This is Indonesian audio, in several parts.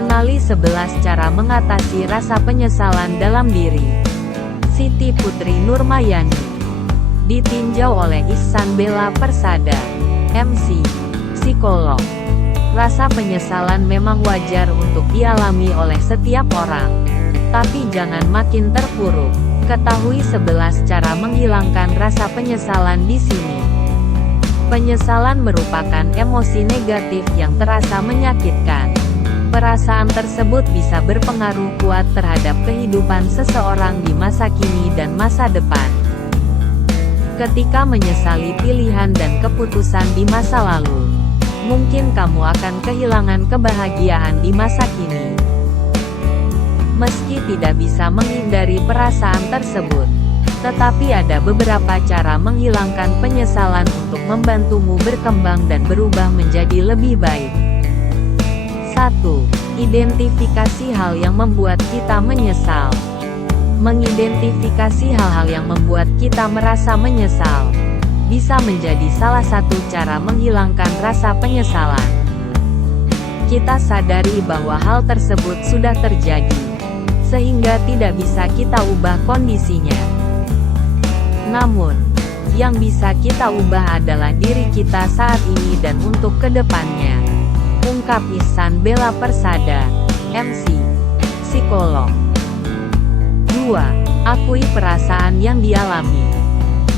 Kenali 11 cara mengatasi rasa penyesalan dalam diri. Siti Putri Nurmayani. Ditinjau oleh Ihsan Bella Persada. MC. Psikolog. Rasa penyesalan memang wajar untuk dialami oleh setiap orang. Tapi jangan makin terpuruk. Ketahui 11 cara menghilangkan rasa penyesalan di sini. Penyesalan merupakan emosi negatif yang terasa menyakitkan. Perasaan tersebut bisa berpengaruh kuat terhadap kehidupan seseorang di masa kini dan masa depan. Ketika menyesali pilihan dan keputusan di masa lalu, mungkin kamu akan kehilangan kebahagiaan di masa kini. Meski tidak bisa menghindari perasaan tersebut, tetapi ada beberapa cara menghilangkan penyesalan untuk membantumu berkembang dan berubah menjadi lebih baik. 1. Identifikasi hal yang membuat kita menyesal. Mengidentifikasi hal-hal yang membuat kita merasa menyesal bisa menjadi salah satu cara menghilangkan rasa penyesalan. Kita sadari bahwa hal tersebut sudah terjadi, sehingga tidak bisa kita ubah kondisinya. Namun, yang bisa kita ubah adalah diri kita saat ini dan untuk kedepannya. Ungkap Ihsan Bella Persada, MC. Psikolog. 2. Akui perasaan yang dialami.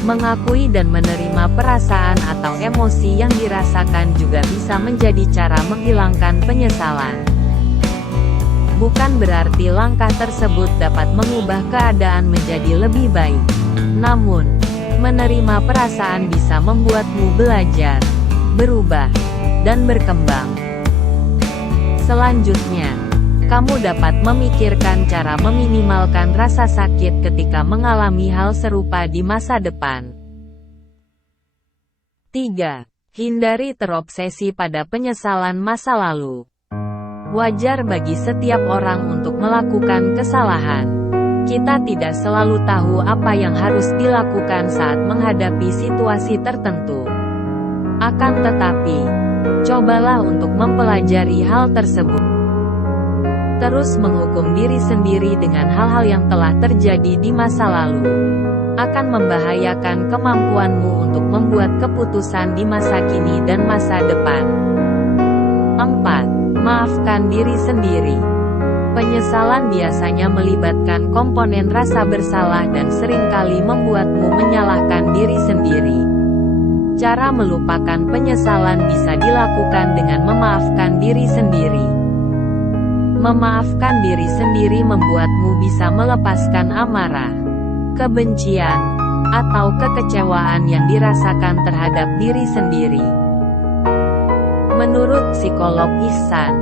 Mengakui dan menerima perasaan atau emosi yang dirasakan juga bisa menjadi cara menghilangkan penyesalan. Bukan berarti langkah tersebut dapat mengubah keadaan menjadi lebih baik. Namun, menerima perasaan bisa membuatmu belajar, berubah, dan berkembang. Selanjutnya, kamu dapat memikirkan cara meminimalkan rasa sakit ketika mengalami hal serupa di masa depan. 3. Hindari terobsesi pada penyesalan masa lalu. Wajar bagi setiap orang untuk melakukan kesalahan. Kita tidak selalu tahu apa yang harus dilakukan saat menghadapi situasi tertentu. Akan tetapi, cobalah untuk mempelajari hal tersebut. Terus menghukum diri sendiri dengan hal-hal yang telah terjadi di masa lalu akan membahayakan kemampuanmu untuk membuat keputusan di masa kini dan masa depan. 4. Maafkan diri sendiri. Penyesalan biasanya melibatkan komponen rasa bersalah dan seringkali membuatmu menyalahkan diri sendiri. Cara melupakan penyesalan bisa dilakukan dengan memaafkan diri sendiri. Memaafkan diri sendiri membuatmu bisa melepaskan amarah, kebencian, atau kekecewaan yang dirasakan terhadap diri sendiri. Menurut psikolog Ihsan,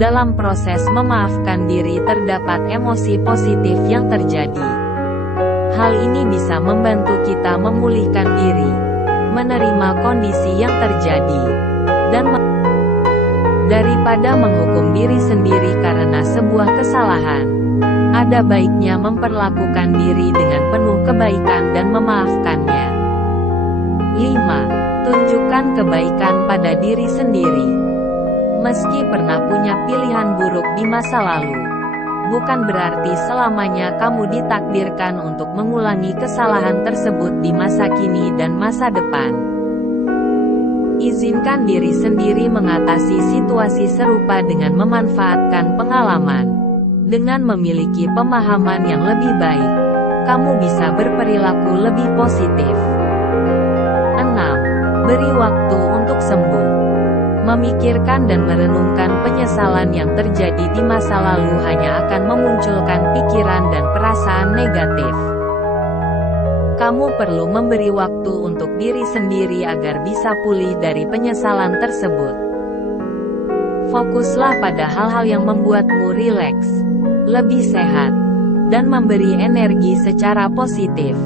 dalam proses memaafkan diri terdapat emosi positif yang terjadi. Hal ini bisa membantu kita memulihkan diri, menerima kondisi yang terjadi, dan daripada menghukum diri sendiri karena sebuah kesalahan, ada baiknya memperlakukan diri dengan penuh kebaikan dan memaafkannya. 5. Tunjukkan kebaikan pada diri sendiri. Meski pernah punya pilihan buruk di masa lalu, bukan berarti selamanya kamu ditakdirkan untuk mengulangi kesalahan tersebut di masa kini dan masa depan. Izinkan diri sendiri mengatasi situasi serupa dengan memanfaatkan pengalaman. Dengan memiliki pemahaman yang lebih baik, kamu bisa berperilaku lebih positif. 6. Beri waktu untuk sembuh. Memikirkan dan merenungkan penyesalan yang terjadi di masa lalu hanya akan memunculkan pikiran dan perasaan negatif. Kamu perlu memberi waktu untuk diri sendiri agar bisa pulih dari penyesalan tersebut. Fokuslah pada hal-hal yang membuatmu rileks, lebih sehat, dan memberi energi secara positif.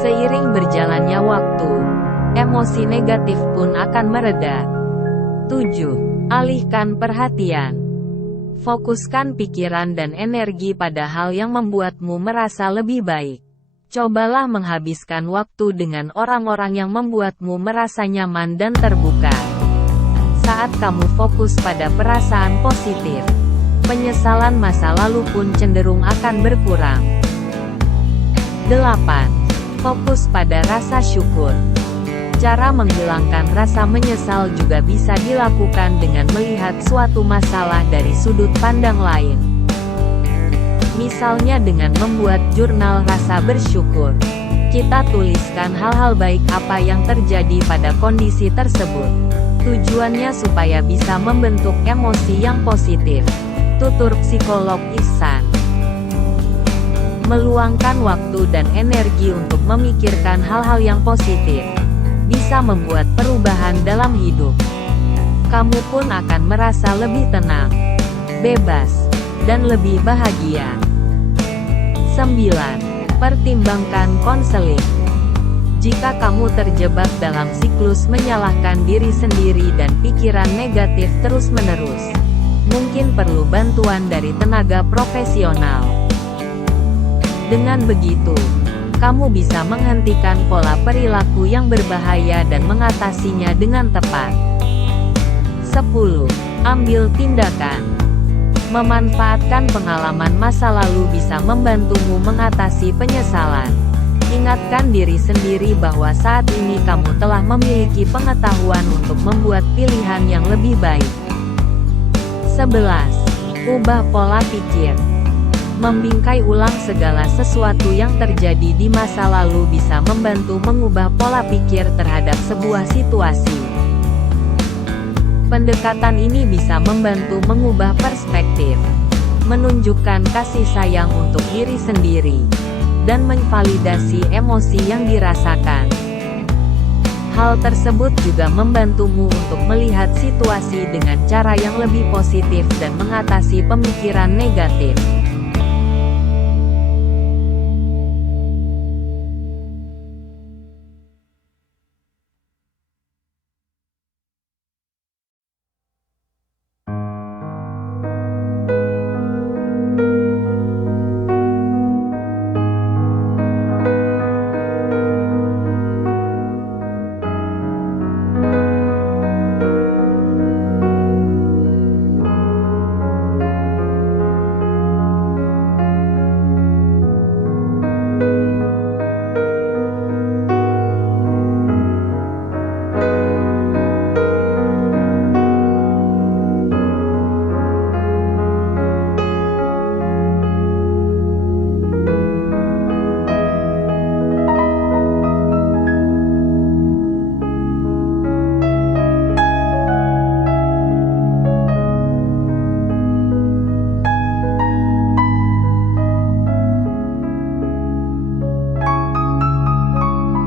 Seiring berjalannya waktu, emosi negatif pun akan mereda. 7. Alihkan perhatian. Fokuskan pikiran dan energi pada hal yang membuatmu merasa lebih baik. Cobalah menghabiskan waktu dengan orang-orang yang membuatmu merasa nyaman dan terbuka. Saat kamu fokus pada perasaan positif, penyesalan masa lalu pun cenderung akan berkurang. 8. Fokus pada rasa syukur. Cara menghilangkan rasa menyesal juga bisa dilakukan dengan melihat suatu masalah dari sudut pandang lain. Misalnya dengan membuat jurnal rasa bersyukur. Kita tuliskan hal-hal baik apa yang terjadi pada kondisi tersebut. Tujuannya supaya bisa membentuk emosi yang positif. Tutur psikolog Ihsan. Meluangkan waktu dan energi untuk memikirkan hal-hal yang positif bisa membuat perubahan dalam hidup. Kamu pun akan merasa lebih tenang, bebas, dan lebih bahagia. 9. Pertimbangkan konseling. Jika kamu terjebak dalam siklus menyalahkan diri sendiri dan pikiran negatif terus-menerus, mungkin perlu bantuan dari tenaga profesional. Dengan begitu, kamu bisa menghentikan pola perilaku yang berbahaya dan mengatasinya dengan tepat. 10. Ambil tindakan. Memanfaatkan pengalaman masa lalu bisa membantumu mengatasi penyesalan. Ingatkan diri sendiri bahwa saat ini kamu telah memiliki pengetahuan untuk membuat pilihan yang lebih baik. 11. Ubah pola pikir. Membingkai ulang segala sesuatu yang terjadi di masa lalu bisa membantu mengubah pola pikir terhadap sebuah situasi. Pendekatan ini bisa membantu mengubah perspektif, menunjukkan kasih sayang untuk diri sendiri, dan memvalidasi emosi yang dirasakan. Hal tersebut juga membantumu untuk melihat situasi dengan cara yang lebih positif dan mengatasi pemikiran negatif.